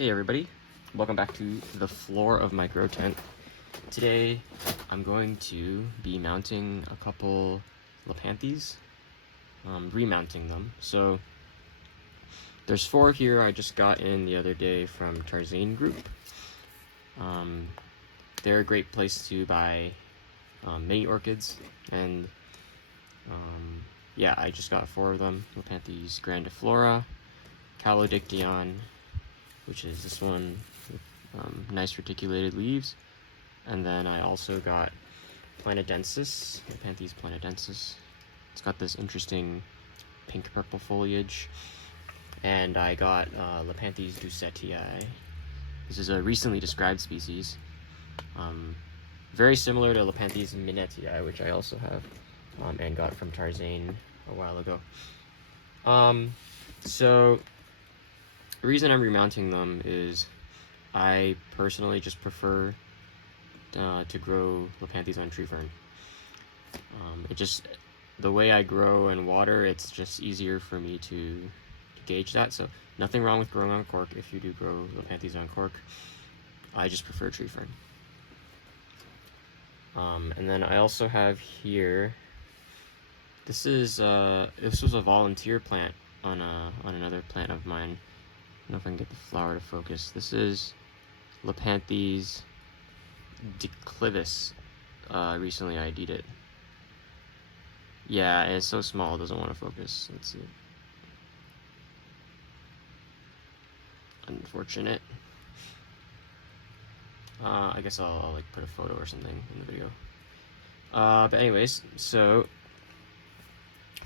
Hey everybody, welcome back to the floor of my grow tent. Today I'm going to be mounting a couple Lepanthes, remounting them. So there's 4 here I just got in the other day from Tarzanegroup. They're a great place to buy mini orchids, and yeah, I just got 4 of them. Lepanthes grandiflora, Calodictyon, which is this one with nice reticulated leaves, and then I also got Planadensis, Lepanthes planadensis. It's got this interesting pink-purple foliage, and I got Lepanthes doucetii. This is a recently described species, very similar to Lepanthes minnetii, which I also have and got from Tarzan a while ago. So the reason I'm remounting them is I personally just prefer to grow Lepanthes on tree fern. The way I grow and water, it's just easier for me to gauge that. So nothing wrong with growing on cork if you do grow Lepanthes on cork. I just prefer tree fern. And then I also have here, this was a volunteer plant on another plant of mine. I don't know if I can get the flower to focus. This is Lepanthes declivis. Recently I ID'd it. Yeah, it's so small it doesn't want to focus. Let's see. Unfortunate. I guess I'll like put a photo or something in the video. But anyways, so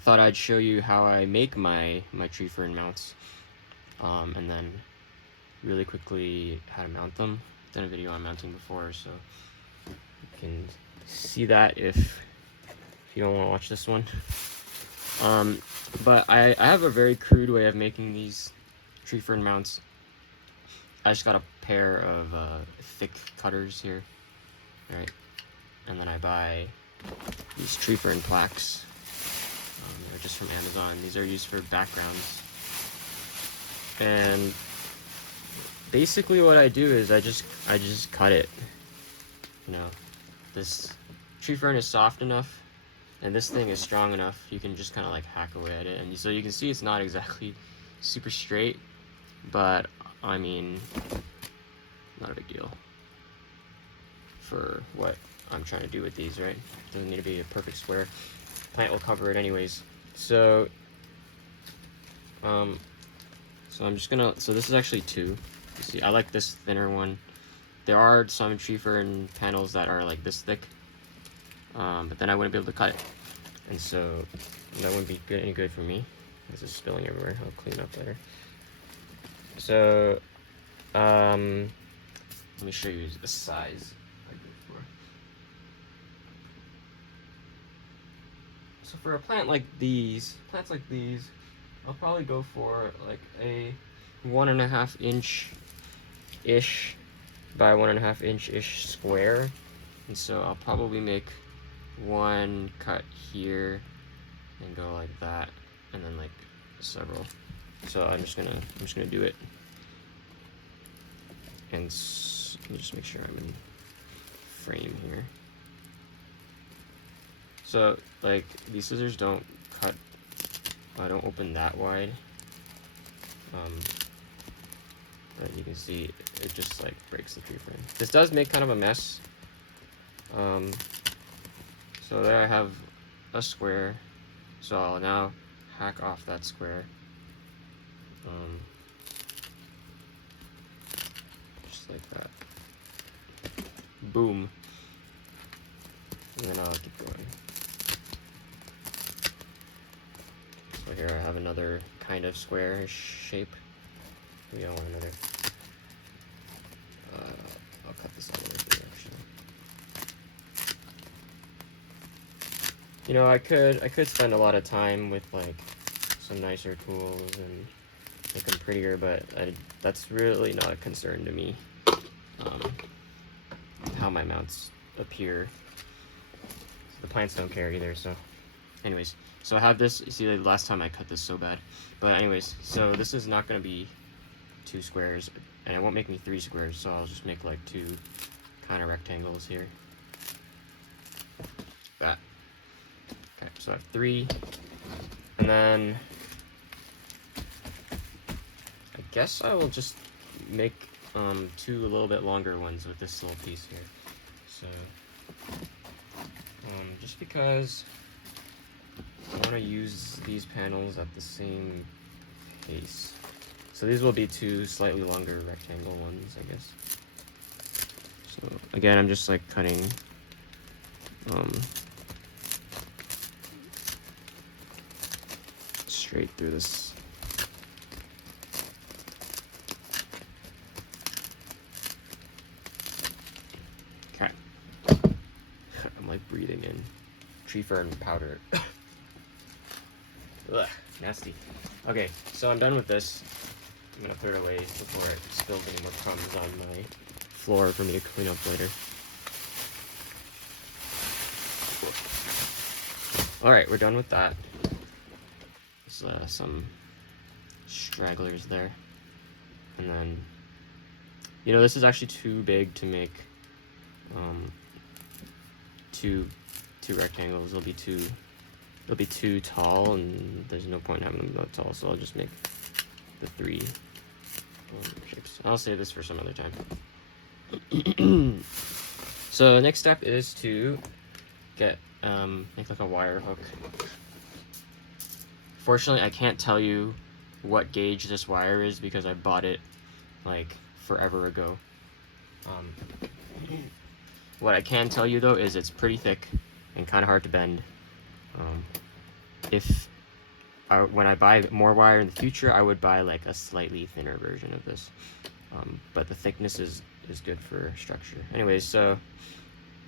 thought I'd show you how I make my tree fern mounts, and then really quickly how to mount them. I've done a video on mounting before, so you can see that if you don't want to watch this one. But I have a very crude way of making these tree fern mounts. I just got a pair of thick cutters here, alright, and then I buy these tree fern plaques. They're just from Amazon. These are used for backgrounds. And basically what I do is I just cut it. You know, this tree fern is soft enough and this thing is strong enough, you can just kind of like hack away at it. And so you can see it's not exactly super straight, but I mean, not a big deal for what I'm trying to do with these, right? Doesn't need to be a perfect square. Plant will cover it anyways. So I'm just gonna, so this is actually 2. You see, I like this thinner one. There are some tree fern panels that are like this thick, but then I wouldn't be able to cut it, and so that wouldn't be any good for me. This is spilling everywhere. I'll clean it up later. So let me show you the size I go for. So for a plant like these, I'll probably go for like a 1.5 inch-ish by 1.5 inch-ish square. And so I'll probably make one cut here and go like that, and then like several. So I'm just gonna do it. And let me just make sure I'm in frame here. So like these scissors don't cut, I don't open that wide. But you can see it just like breaks the tree frame. This does make kind of a mess. So there I have a square. So I'll now hack off that square. Just like that. Boom. And then I'll keep going. So here I have another kind of square shape. Maybe I want another. I'll cut this all the way through actually. You know, I could spend a lot of time with like some nicer tools and make them prettier, but that's really not a concern to me. How my mounts appear. The plants don't care either, so anyways. So I have this, you see the last time I cut this so bad. But anyways, so this is not going to be 2 squares, and it won't make me 3 squares, so I'll just make like 2 kind of rectangles here. That. Okay, so I have 3, and then I guess I will just make 2 a little bit longer ones with this little piece here. So just because I want to use these panels at the same pace. So these will be 2 slightly longer rectangle ones, I guess. So again, I'm just like cutting straight through this. Okay. I'm like breathing in tree fern powder. Ugh, nasty. Okay, so I'm done with this. I'm gonna put it away before it spills any more crumbs on my floor for me to clean up later. Alright, we're done with that. There's some stragglers there. And then, you know, this is actually too big to make two rectangles. It'll be too tall, and there's no point in having them that tall, so I'll just make the 3 shapes. I'll save this for some other time. So the next step is to get make like a wire hook. Fortunately, I can't tell you what gauge this wire is because I bought it like forever ago. What I can tell you though is it's pretty thick and kind of hard to bend. When I buy more wire in the future, I would buy like a slightly thinner version of this, but the thickness is good for structure. Anyways, so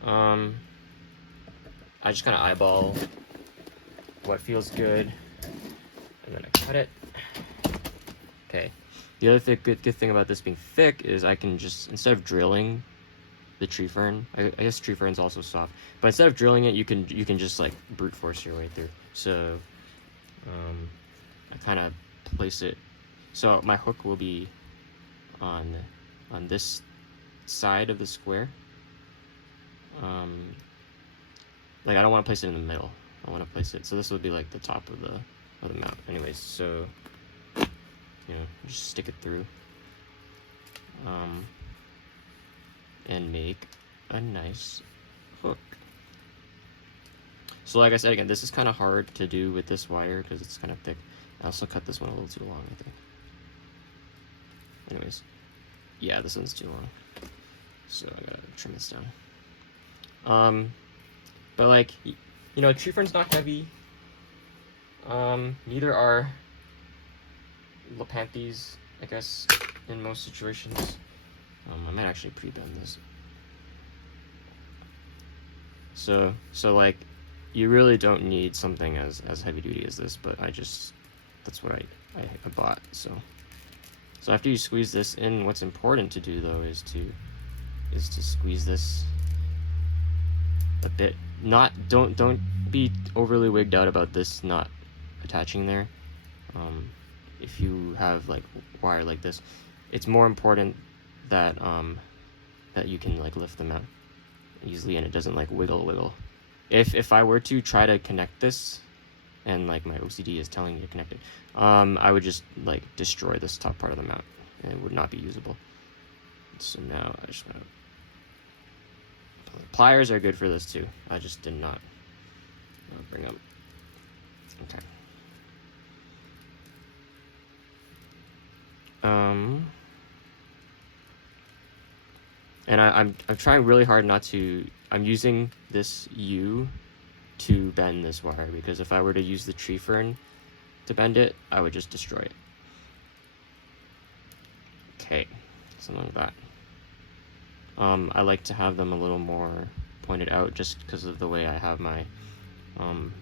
I just kind of eyeball what feels good, and then I cut it. Okay. The other good thing about this being thick is I can just, instead of drilling the tree fern, I guess tree fern's also soft, but instead of drilling it, you can just like brute force your way through. So I kind of place it, so my hook will be on this side of the square. Like I don't want to place it in the middle. I want to place it, so this would be like the top of the mount. Anyways, so you know, just stick it through, and make a nice hook. So like I said, again, this is kind of hard to do with this wire because it's kind of thick. I also cut this one a little too long, I think. Anyways, yeah, this one's too long, so I gotta trim this down. But like, you know, tree fern's not heavy. Neither are Lepanthes, I guess, in most situations. I might actually pre-bend this. So like, you really don't need something as heavy duty as this, but that's what I bought. So after you squeeze this in, what's important to do though is to squeeze this a bit. Don't be overly wigged out about this not attaching there. If you have like wire like this, it's more important that that you can like lift them out easily and it doesn't like wiggle. If I were to try to connect this, and like my OCD is telling me to connect it, I would just like destroy this top part of the mount and it would not be usable. So now I just want to, pliers are good for this too. I just did not bring them. Okay. And I'm trying really hard not to. I'm using this U to bend this wire because if I were to use the tree fern to bend it, I would just destroy it. Okay, something like that. I like to have them a little more pointed out just because of the way I have my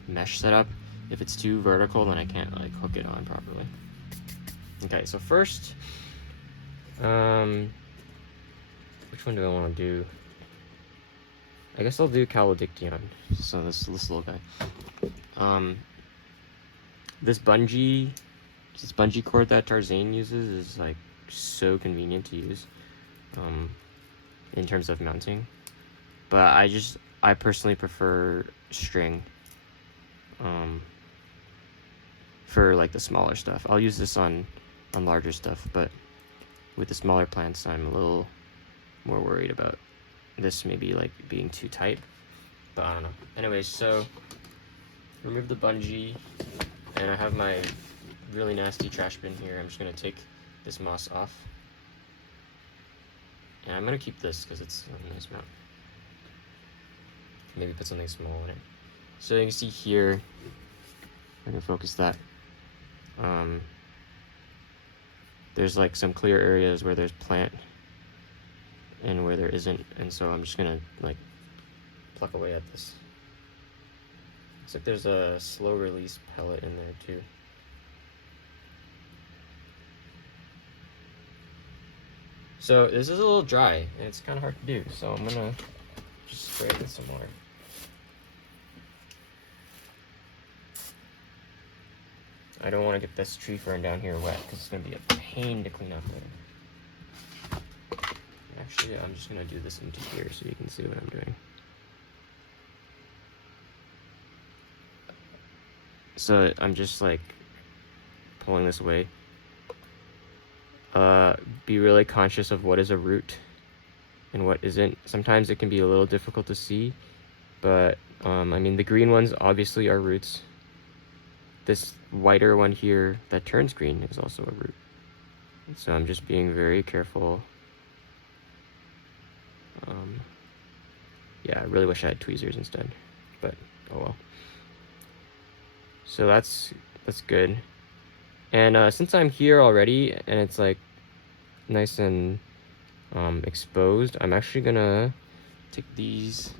mesh set up. If it's too vertical, then I can't like hook it on properly. Okay, so first, which one do I want to do? I guess I'll do Calodictyon. So this little guy. This bungee cord that Tarzan uses is like so convenient to use in terms of mounting. But I personally prefer string for like the smaller stuff. I'll use this on larger stuff, but with the smaller plants, I'm a little more worried about this maybe like being too tight. But I don't know. Anyways, so remove the bungee, and I have my really nasty trash bin here. I'm just gonna take this moss off, and I'm gonna keep this because it's a nice mount. Maybe put something small in it. So you can see here, I can focus that. There's like some clear areas where there's plant and where there isn't, and so I'm just gonna like pluck away at this. Except there's a slow release pellet in there too. So this is a little dry and it's kind of hard to do, so I'm gonna just spray it with some water. I don't want to get this tree fern down here wet because it's going to be a pain to clean up later. Actually, I'm just going to do this into here so you can see what I'm doing. So I'm just like pulling this away. Be really conscious of what is a root and what isn't. Sometimes it can be a little difficult to see, but I mean the green ones obviously are roots. This whiter one here that turns green is also a root. So I'm just being very careful. Yeah, I really wish I had tweezers instead, but oh well. So that's good. And since I'm here already and it's like nice and exposed, I'm actually gonna take these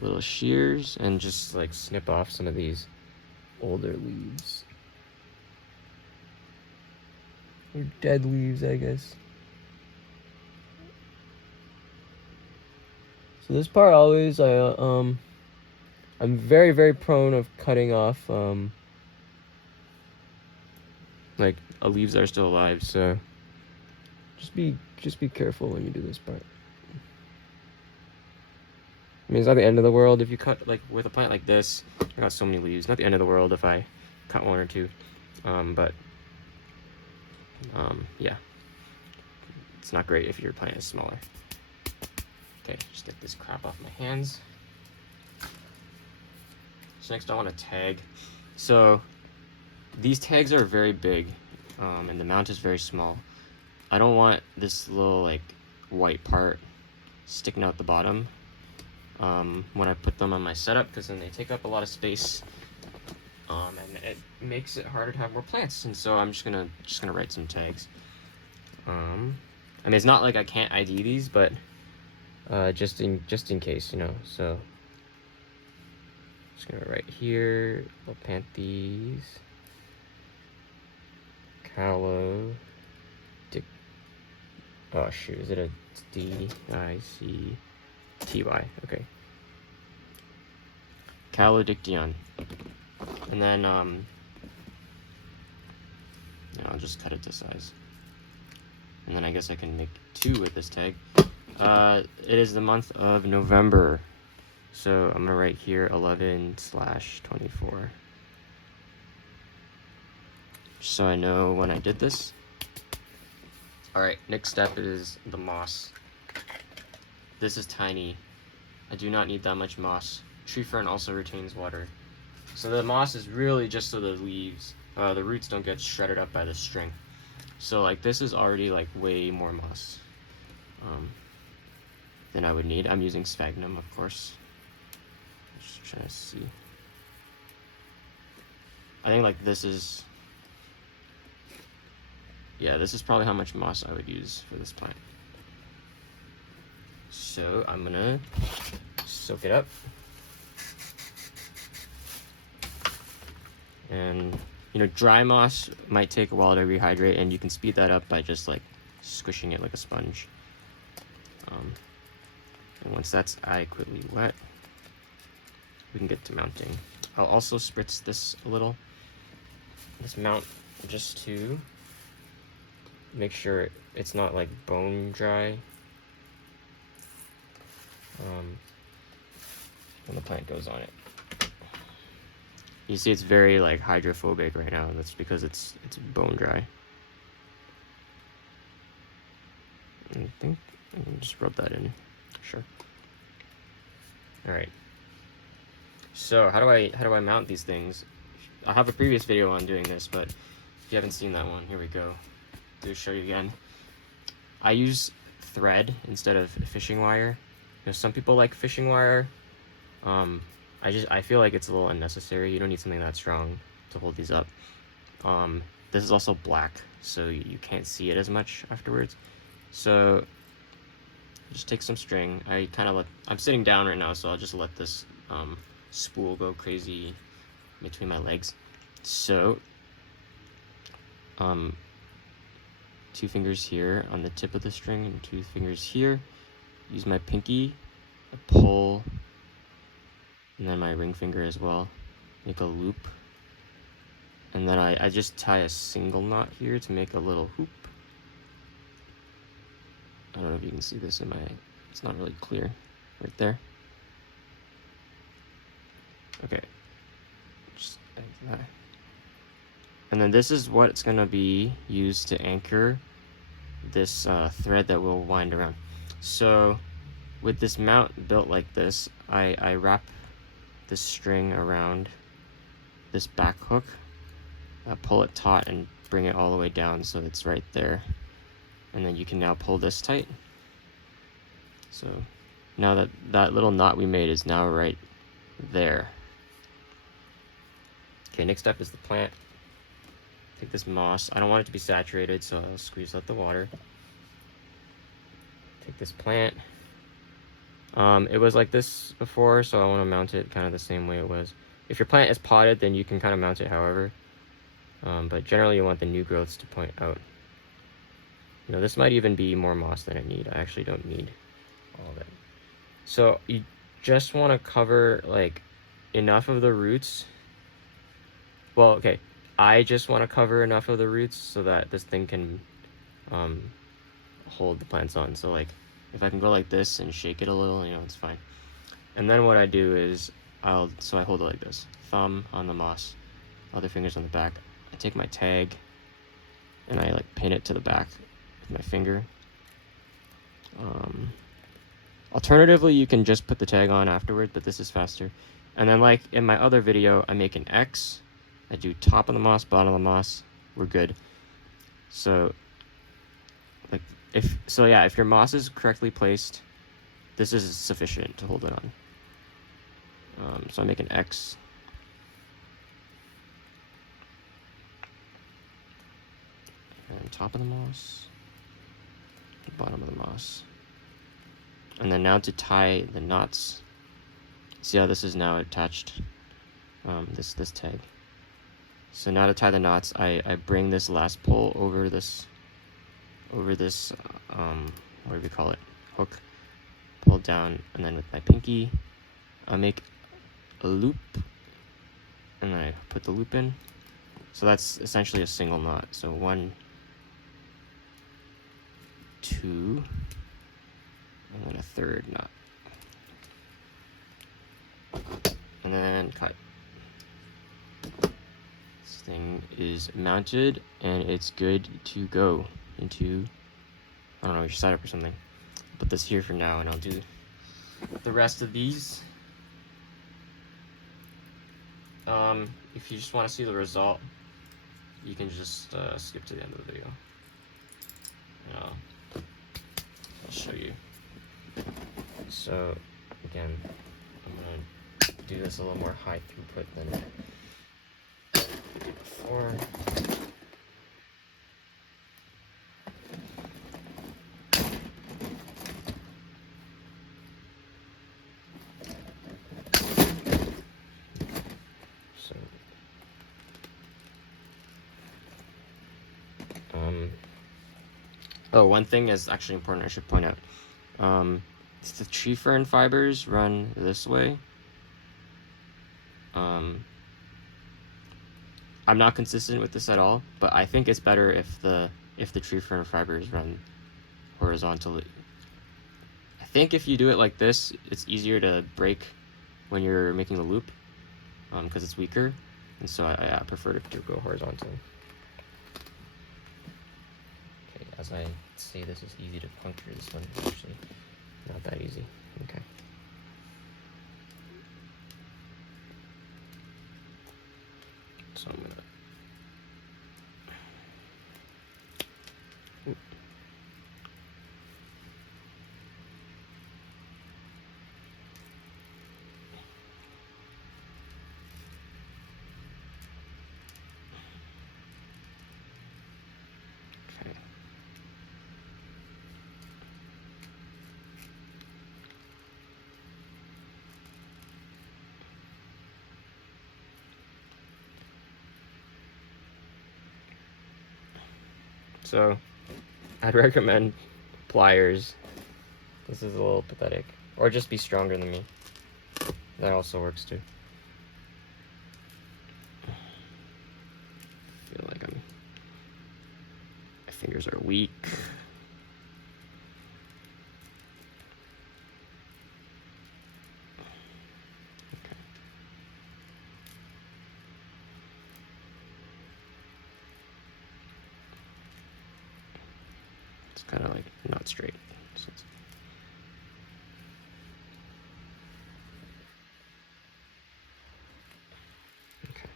little shears and just like snip off some of these older leaves. Or dead leaves, I guess. So this part always I'm very prone of cutting off like leaves that are still alive, so just be careful when you do this part. I mean, it's not the end of the world if you cut, like with a plant like this. I got so many leaves. Not the end of the world if I cut one or two, but yeah, it's not great if your plant is smaller. Okay, just get this crap off my hands. So next I want to tag. So these tags are very big, and the mount is very small. I don't want this little like white part sticking out the bottom when I put them on my setup, because then they take up a lot of space, and it makes it harder to have more plants. And so I'm just gonna write some tags. I mean, it's not like I can't ID these, but just in case, you know. So just gonna write here Lepanthes, callo. Oh shoot, is it a D-I-C-T-Y? Okay. Calodictyon. And then yeah, I'll just cut it to size. And then I guess I can make two with this tag. It is the month of November. So I'm gonna write here 11/24. So I know when I did this. Alright, next step is the moss. This is tiny. I do not need that much moss. Tree fern also retains water. So the moss is really just so the leaves, the roots don't get shredded up by the string. So like this is already like way more moss than I would need. I'm using sphagnum, of course. Just trying to see. I think like this is, yeah, this is probably how much moss I would use for this plant. So I'm gonna soak it up. And you know, dry moss might take a while to rehydrate, and you can speed that up by just like squishing it like a sponge. And once that's adequately wet, we can get to mounting. I'll also spritz this a little, this mount, just to make sure it's not like bone dry when the plant goes on it. You see it's very like hydrophobic right now, and that's because it's bone dry. I think I can just rub that in. Sure. All right. So how do I mount these things? I have a previous video on doing this, but if you haven't seen that one, here we go. To show you again. I use thread instead of fishing wire. You know, some people like fishing wire. I feel like it's a little unnecessary. You don't need something that strong to hold these up. This is also black, so you can't see it as much afterwards. So just take some string. I'm sitting down right now, so I'll just let this spool go crazy between my legs. So 2 fingers here on the tip of the string and 2 fingers here. Use my pinky, pull, and then my ring finger as well. Make a loop. And then I just tie a single knot here to make a little hoop. I don't know if you can see this in my, it's not really clear right there. Okay, just like that. And then this is what's gonna be used to anchor this thread that we'll wind around. So with this mount built like this, I wrap this string around this back hook, pull it taut and bring it all the way down so it's right there. And then you can now pull this tight. So now that little knot we made is now right there. Okay, next up is the plant. Take this moss. I don't want it to be saturated, so I'll squeeze out the water. Take this plant. It was like this before, so I want to mount it kind of the same way it was. If your plant is potted, then you can kind of mount it however. But generally you want the new growths to point out. You know, this might even be more moss than I need. I actually don't need all of it. So you just want to cover like enough of the roots. Well, okay. I just want to cover enough of the roots so that this thing can hold the plants on. So like if I can go like this and shake it a little, you know, it's fine. And then what I do is I hold it like this. Thumb on the moss, other fingers on the back. I take my tag and I like pin it to the back with my finger. Alternatively, you can just put the tag on afterward, but this is faster. And then like in my other video, I make an X. I do top of the moss, bottom of the moss. We're good. So like if your moss is correctly placed, this is sufficient to hold it on. So I make an X. And top of the moss, bottom of the moss. And then now to tie the knots. See how this is now attached, this tag. So now to tie the knots, I bring this last pole over this, what do we call it, hook, pull down, and then with my pinky, I make a loop, and then I put the loop in. So that's essentially a single knot. So 1, 2, and then a third knot. And then cut. This thing is mounted and it's good to go into, I don't know, your setup or something. I'll put this here for now and I'll do the rest of these. If you just want to see the result, you can just skip to the end of the video. I'll show you. So again, I'm gonna do this a little more high throughput than I did before. So oh, one thing is actually important I should point out. The tree fern fibers run this way. I'm not consistent with this at all, but I think it's better if the if the tree fern fibers run horizontally. I think if you do it like this, it's easier to break when you're making the loop, because it's weaker, and so I prefer to go horizontally. Okay, as I say, this is easy to puncture. This one is actually not that easy. Okay. So I'm gonna. Oop. Okay. So, I'd recommend pliers. This is a little pathetic. Or just be stronger than me. That also works too. I feel like my fingers are weak. Okay. It's kind of like not straight. So okay.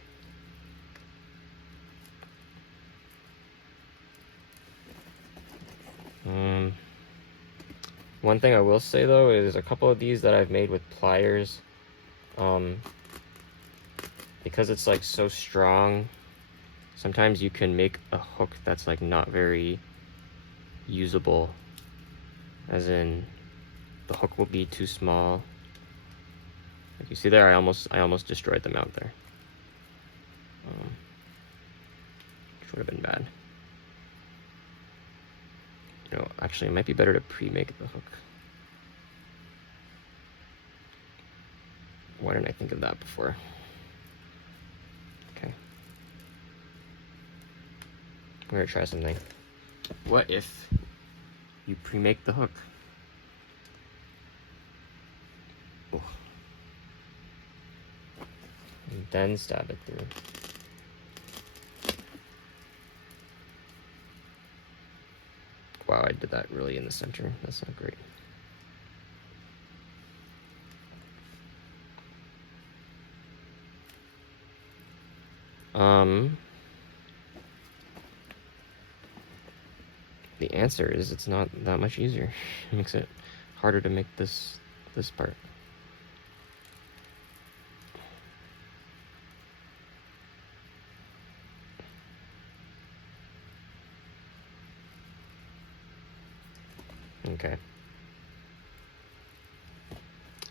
One thing I will say though is a couple of these that I've made with pliers, because it's like so strong, sometimes you can make a hook that's like not very usable, as in the hook will be too small. Like you see there, I almost destroyed the mount there, which would have been bad. You know, actually, it might be better to pre-make the hook. Why didn't I think of that before? Okay. We're gonna try something. What if you pre-make the hook? Ooh. And then stab it through. Wow, I did that really in the center. That's not great. The answer is it's not that much easier. It makes it harder to make this part. Okay.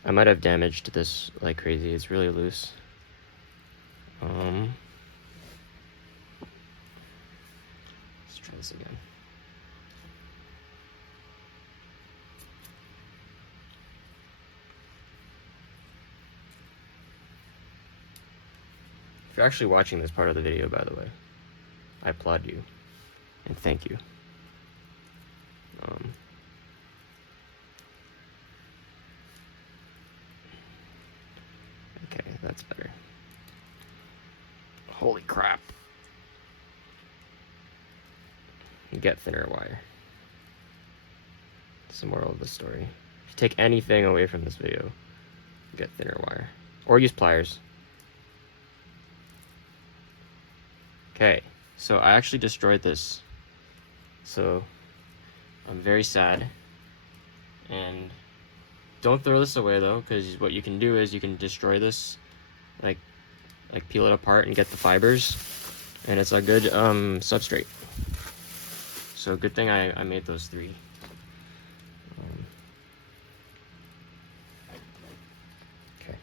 I might have damaged this like crazy. It's really loose. Let's try this again. If you're actually watching this part of the video, by the way, I applaud you and thank you. Okay, that's better. Holy crap. Get thinner wire. That's the moral of the story. If you take anything away from this video, get thinner wire. Or use pliers. Okay, so I actually destroyed this. So I'm very sad. And don't throw this away though, because what you can do is you can destroy this, like peel it apart and get the fibers, and it's a good substrate. So good thing I made those three. Okay.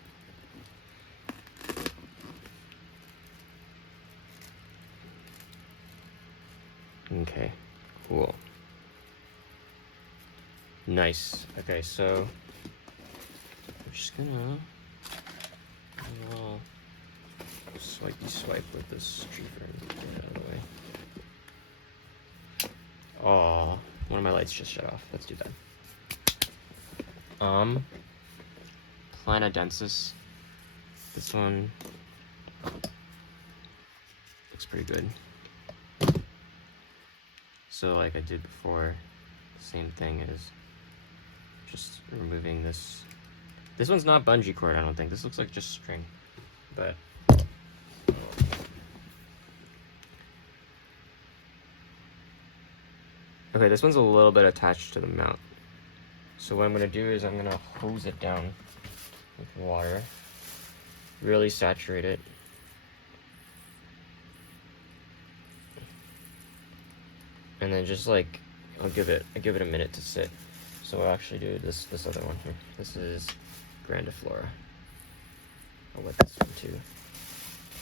Okay, cool. Nice. Okay, so I'm just gonna do a little swipey swipe with this tree fern. Get it out of the way. Oh, one of my lights just shut off. That's too bad. Planadensis. This one looks pretty good. So like I did before, same thing as just removing this. This one's not bungee cord, I don't think. This looks like just string, but okay, this one's a little bit attached to the mount. So what I'm gonna do is I'm gonna hose it down with water, really saturate it. And then just like, I'll give it a minute to sit. So I'll actually do this other one here. This is grandiflora. I'll wet this one too.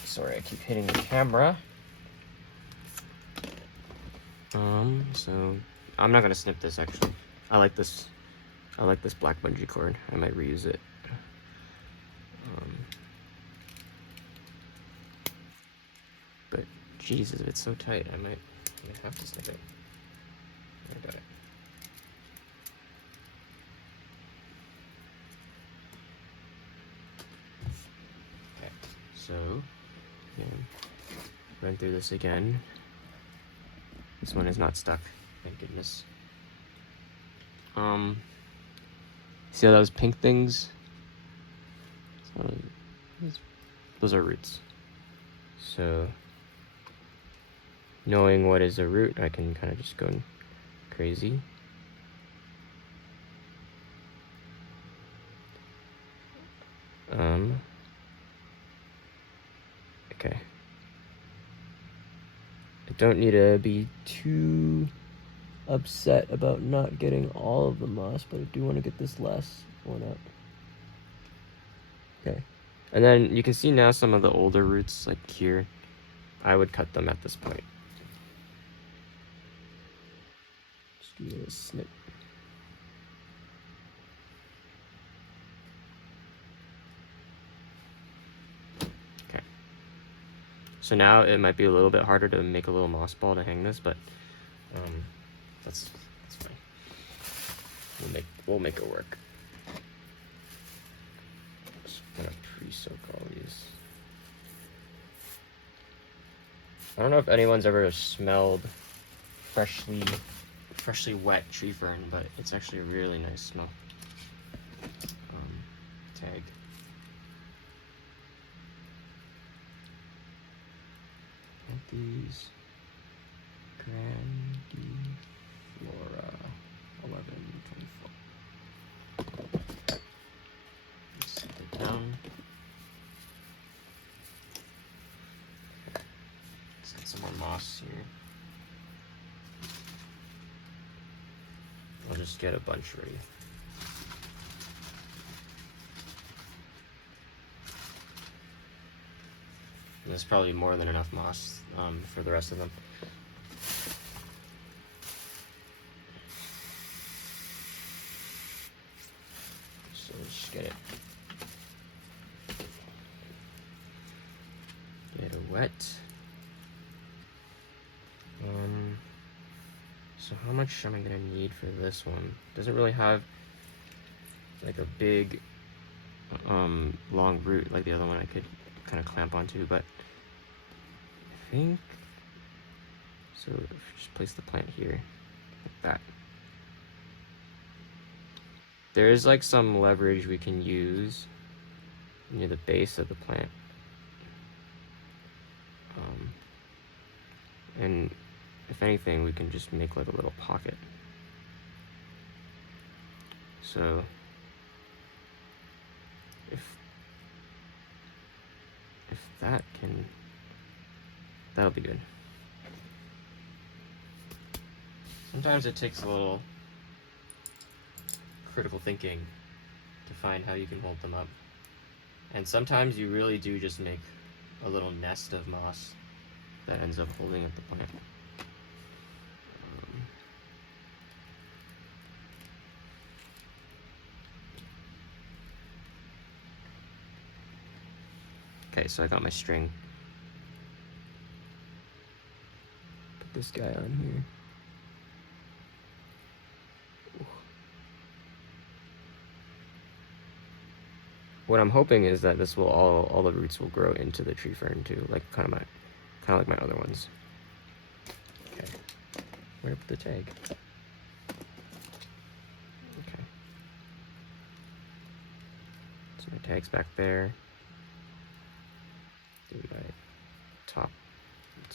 Sorry, I keep hitting the camera. So I'm not gonna snip this actually. I like this black bungee cord. I might reuse it. But Jesus, if it's so tight, I might have to snip it. I got it. Okay, so run through this again. This one is not stuck, thank goodness. See all those pink things? Those are roots. So knowing what is a root, I can kind of just go crazy. Okay. I don't need to be too upset about not getting all of the moss, but I do want to get this last one up. Okay. And then you can see now some of the older roots, like here. I would cut them at this point. Just give it a snip. Okay. So now it might be a little bit harder to make a little moss ball to hang this, but that's fine. We'll make it work. Just gonna pre-soak all these. I don't know if anyone's ever smelled freshly wet tree fern, but it's actually a really nice smell. Tag. These grandiflora 1124. Set it down. Let's get some more moss here. I'll just get a bunch ready. And there's probably more than enough moss for the rest of them. So let's just get it wet. So how much am I gonna need for this one? Doesn't really have like a big long root like the other one I could kind of clamp onto, but I think so. Just place the plant here like that. There is like some leverage we can use near the base of the plant, and if anything, we can just make like a little pocket. So if that'll be good. Sometimes it takes a little critical thinking to find how you can hold them up. And sometimes you really do just make a little nest of moss that ends up holding up the plant. Okay, so I got my string. Put this guy on here. what I'm hoping is that this will all the roots will grow into the tree fern too, like kind of like my other ones. Okay, where to put the tag? Okay, so my tag's back there. Do my top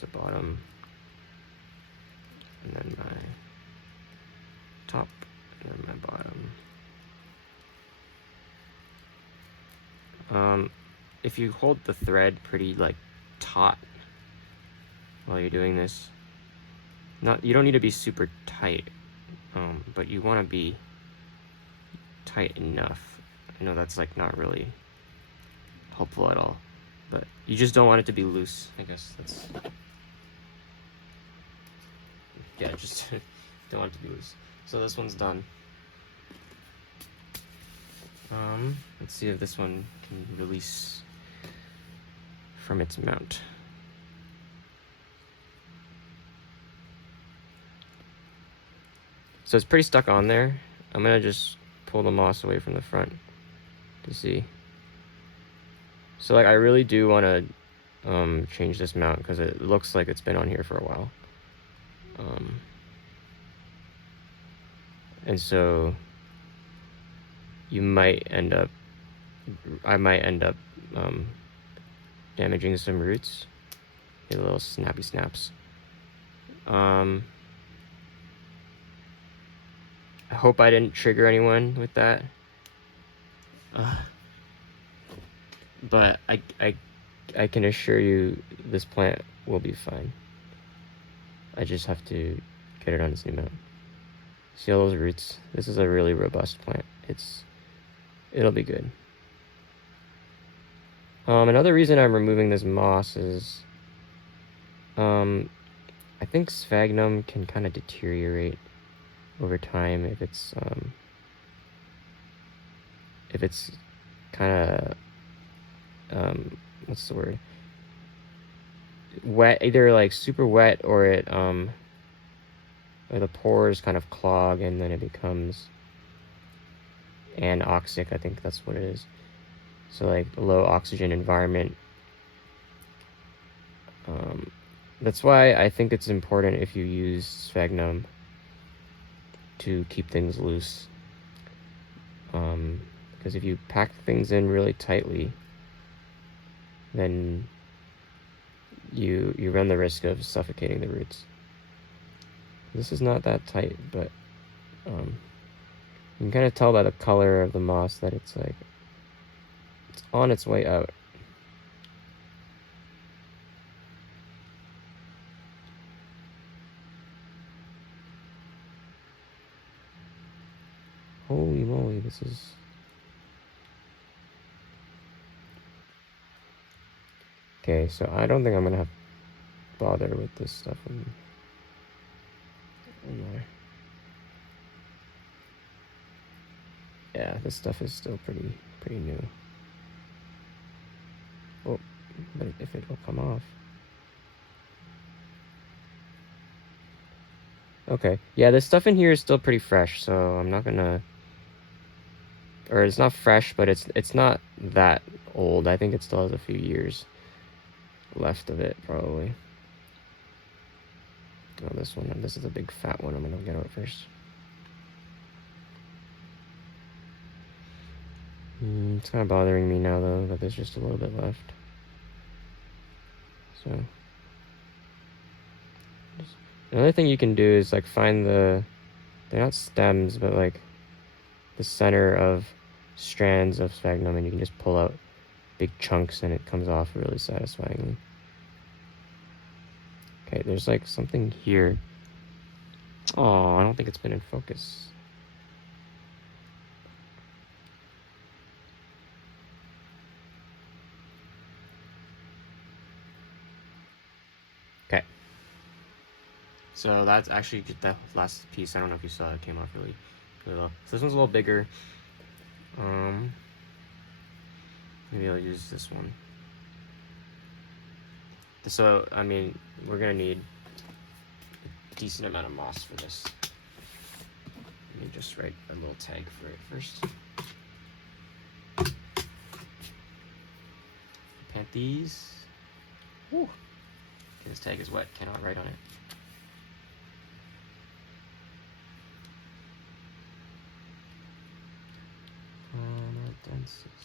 to bottom, and then my top, and then my bottom. If you hold the thread pretty like taut while you're doing this, you don't need to be super tight, but you want to be tight enough. I know that's like not really helpful at all, but you just don't want it to be loose. I guess that's, yeah, just don't want it to be loose. So this one's done. Let's see if this one can release from its mount. So it's pretty stuck on there. I'm gonna just pull the moss away from the front to see. So like I really do want to change this mount because it looks like it's been on here for a while. And so I might end up damaging some roots. Get little snappy snaps. I hope I didn't trigger anyone with that. But I can assure you this plant will be fine. I just have to get it on its new mount. See all those roots? This is a really robust plant. It'll be good. Another reason I'm removing this moss is I think sphagnum can kind of deteriorate over time if it's kind of what's the word, wet, either like super wet or or the pores kind of clog and then it becomes anoxic. I think that's what it is. So like a low oxygen environment. That's why I think it's important if you use sphagnum to keep things loose. Because if you pack things in really tightly, then you run the risk of suffocating the roots. This is not that tight, but you can kind of tell by the color of the moss that it's on its way out. Holy moly, this is... Okay, so I don't think I'm gonna have to bother with this stuff in there. Yeah, this stuff is still pretty new. Oh, but if it will come off. Okay, yeah, this stuff in here is still pretty fresh, so I'm not gonna... Or it's not fresh, but it's not that old. I think it still has a few years left of it, probably. Oh, this one. This is a big fat one. I'm gonna get out first. It's kind of bothering me now, though, that there's just a little bit left. So... Another thing you can do is, like, find they're not stems, but, like, the center of strands of sphagnum, and you can just pull out big chunks, and it comes off really satisfyingly. Okay, there's, like, something here. Oh, I don't think it's been in focus. Okay. So that's actually the last piece. I don't know if you saw it came off really well. So this one's a little bigger. Maybe I'll use this one. So, I mean, we're gonna need a decent amount of moss for this. Let me just write a little tag for it first. Lepanthes. Woo. Okay, this tag is wet, cannot write on it. Canadensis.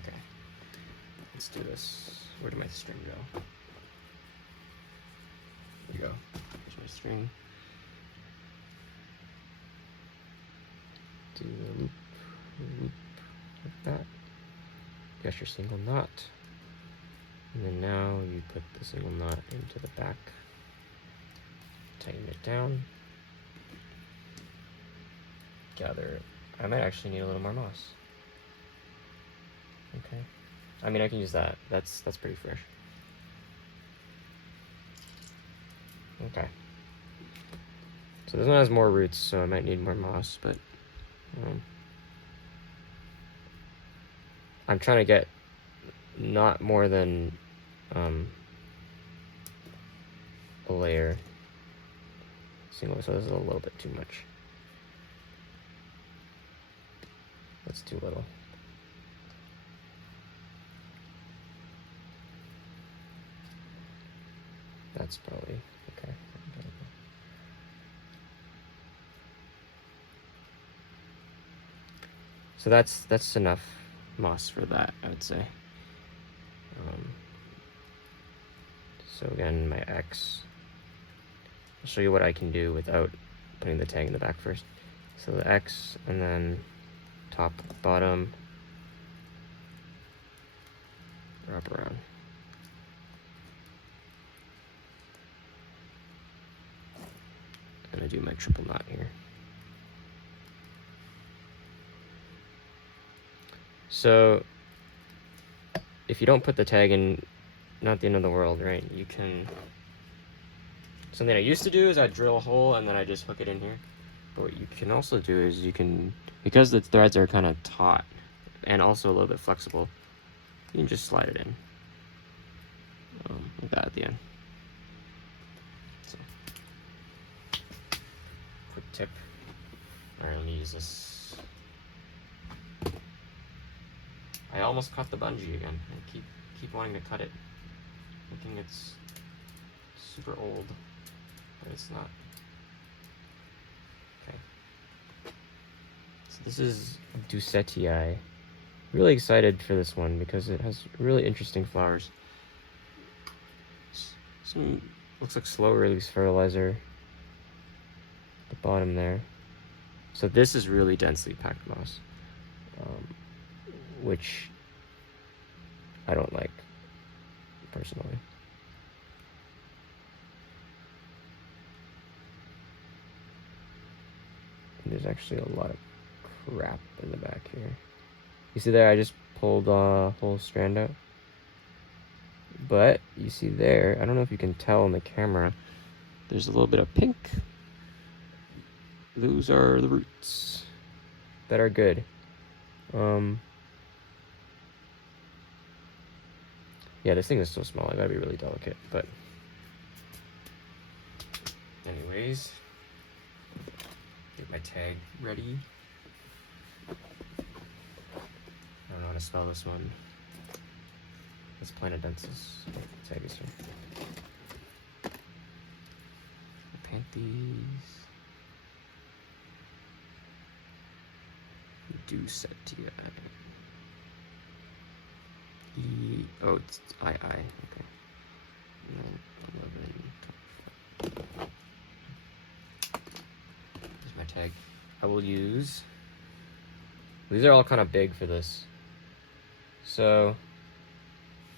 Okay, let's do this. Where did my string go? There you go. There's my string. Do the loop, like that. Got your single knot. And then now you put the single knot into the back. Tighten it down. Gather it. I might actually need a little more moss. Okay. I mean, I can use that. That's pretty fresh. Okay. So this one has more roots, so I might need more moss, but I'm trying to get not more than a layer single, so this is a little bit too much. That's too little. That's probably okay. So that's enough moss for that, I would say. So again, my X. I'll show you what I can do without putting the tag in the back first. So the X, and then top, bottom, wrap around. And I do my triple knot here. So if you don't put the tag in, not the end of the world, right? You can, something I used to do is I drill a hole and then I just hook it in here. But what you can also do is you can, because the threads are kind of taut and also a little bit flexible, you can just slide it in like that at the end. So, quick tip. All right, let me use this. I almost cut the bungee again. I keep wanting to cut it, thinking it's super old, but it's not. Okay. So this is Doucetii. Really excited for this one because it has really interesting flowers. Some looks like slow release fertilizer at the bottom there. So this is really densely packed moss, which I don't like personally. And there's actually a lot of crap in the back here. You see there, I just pulled a whole strand out. But you see there, I don't know if you can tell in the camera, there's a little bit of pink. Those are the roots that are good. Yeah, this thing is so small, I gotta be really delicate, but anyways, get my tag ready. I don't know how to spell this one. It's Planadensis. Tag is here. Lepanthes. Doucetii. Oh, it's II. Okay. 11. Here's my tag. I will use. These are all kind of big for this, so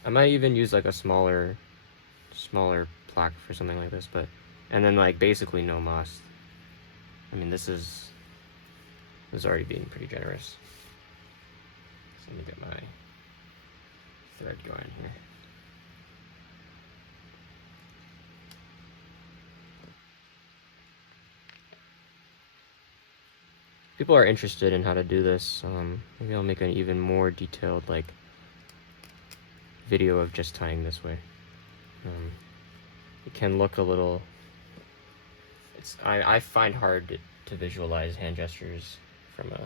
I might even use like a smaller plaque for something like this. But and then like basically no moss. I mean, this is already being pretty generous. So let me get my thread going here. People are interested in how to do this. Maybe I'll make an even more detailed like video of just tying this way. It can look a little. I find hard to to visualize hand gestures from a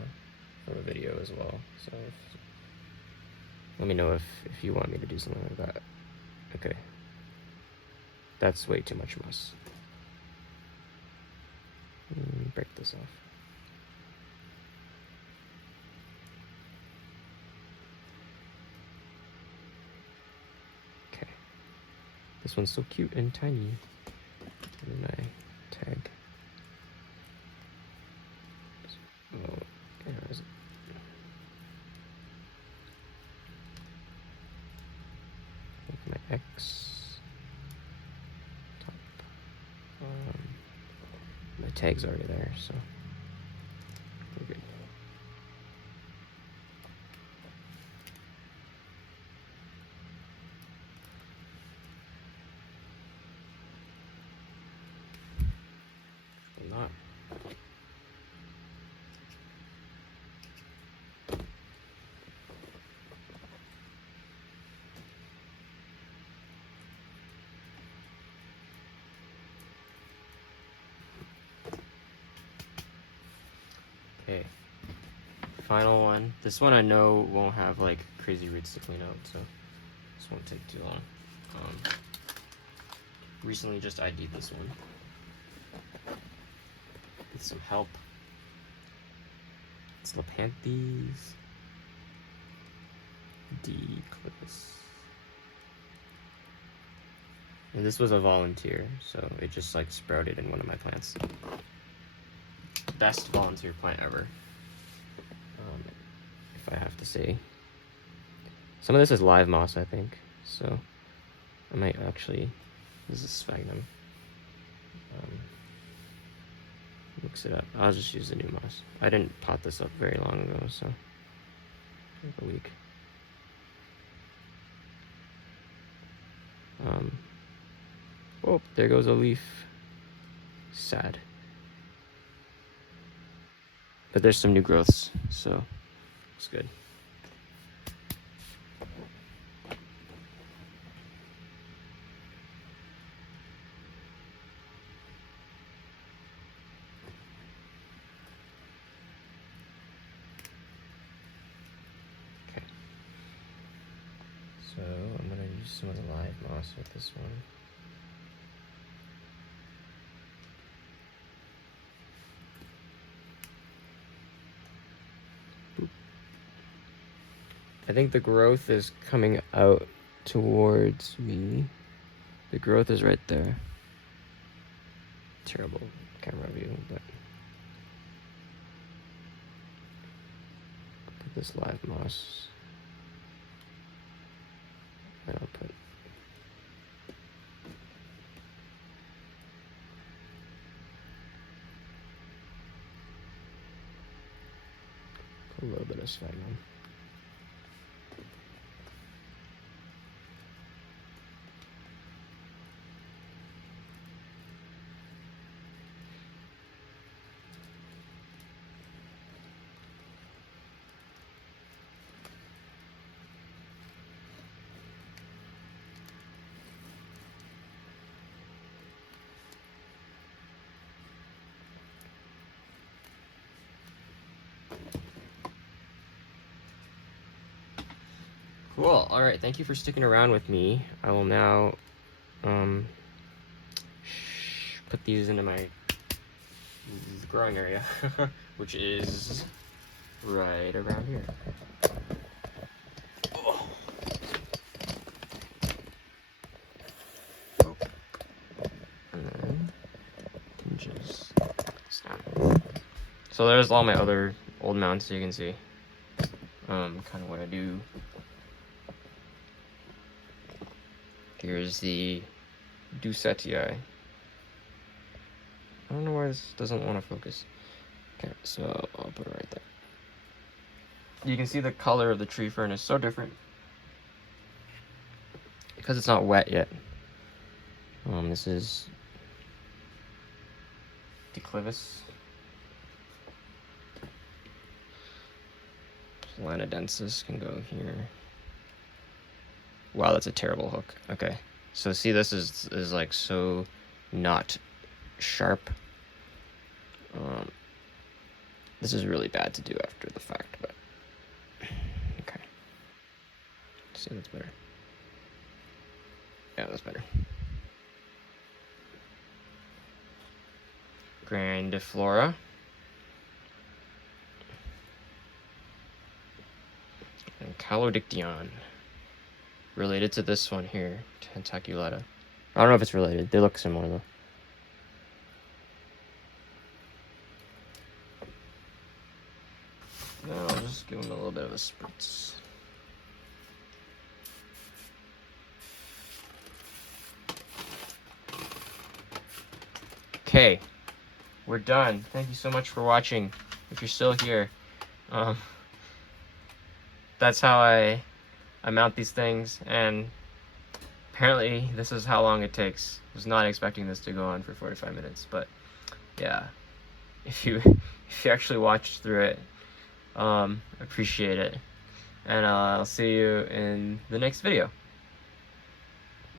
video as well. So let me know if you want me to do something like that. Okay. That's way too much moss. Break this off. Okay. This one's so cute and tiny. And then I tag. Oh, where is it? Make my X. Top. My tag's already there, so we're good. I'm not. Okay, final one. This one I know won't have like crazy roots to clean out, so this won't take too long. Recently just ID'd this one with some help. It's Lepanthes declivis. And this was a volunteer, so it just like sprouted in one of my plants. Best volunteer plant ever, if I have to say. Some of this is live moss, I think, so I might actually, this is sphagnum, mix it up. I'll just use the new moss. I didn't pot this up very long ago, so like a week. Oh, there goes a leaf. Sad. But there's some new growths, so it's good. Okay. So I'm gonna use some of the live moss with this one. I think the growth is coming out towards me. The growth is right there. Terrible camera view, but put this live moss. And I'll put a little bit of sphagnum. Cool. All right. Thank you for sticking around with me. I will now put these into my growing area, which is right around here. Oh. And then just snap. So there's all my other old mounts, so you can see kind of what I do. Here's the Ducetii. I don't know why this doesn't want to focus. Okay, so I'll put it right there. You can see the color of the tree fern is so different because it's not wet yet. This is declivis. Planodensis can go here. Wow, that's a terrible hook. Okay, so see, this is like so not sharp. This is really bad to do after the fact, but okay. See, that's better. Yeah, that's better. Grandiflora. And Calodictyon. Related to this one here, Tentaculata. I don't know if it's related. They look similar though. Now I'll just give them a little bit of a spritz. Okay, we're done. Thank you so much for watching. If you're still here, that's how I mount these things, and apparently this is how long it takes. I was not expecting this to go on for 45 minutes, but yeah, if you actually watched through it, appreciate it, and I'll see you in the next video.